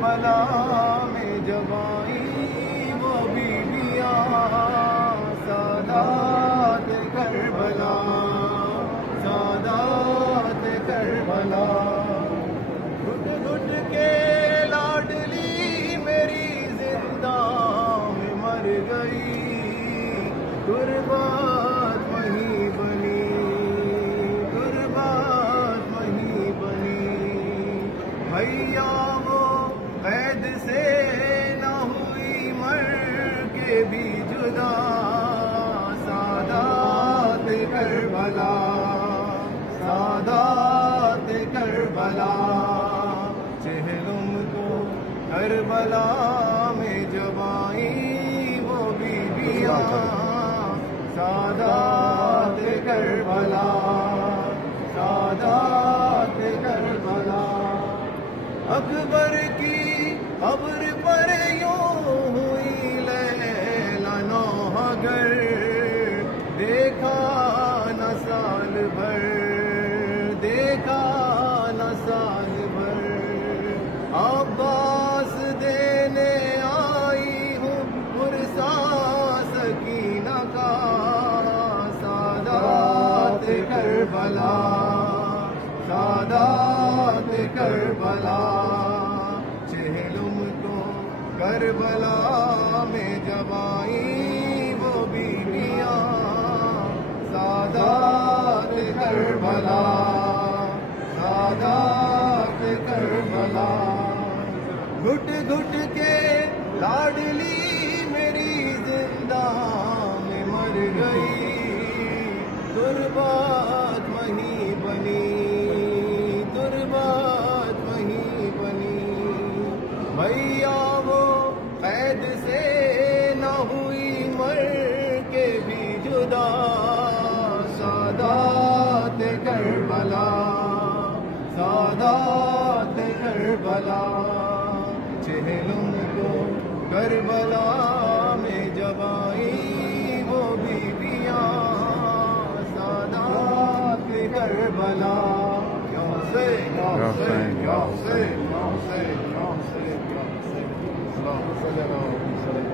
کربلا میں جب آئی وہ بیویاں سادات کربلا، سادات کربلا، گھٹ گھٹ کے لاڈلی میری زندہ میں مر گئی، غربت وہیں بنی، غربت وہیں بنی، بھیا وہ قید سے نہ ہوئی مر کے بھی جدا، سادات کربلا، سادات کربلا، چہلم کو کربلا میں جب آئیں وہ بیویاں سادات کربلا، سادات کربلا، اکبر کی قبر پر یوں ہوئی لیلا نوحگر، دیکھا نہ سال بھر، دیکھا نہ سال بھر، عباس دینے آئی ہوں پرسا سکینہ کا، سادات کربلا، سادات کربلا، چہلم کو کربلا میں جب آئیں وہ بیویاں سادات کربلا، سادات کربلا، گھٹ گھٹ کے لاڈلی میری زندہ میں مر گئی، غربت وہیں بنی، غربت وہیں بنی، بھیا وہ قید سے نہ ہوئی مر کے بھی جدا، سادات کربلا، سادات کربلا، چہلم کو کربلا میں جب آئیں وہ بیویاں سادات کربلا، یا حسین یا حسین یا حسین یا حسین یا حسین یا حسین، اللہم صلی اللہ علیہ وسلم۔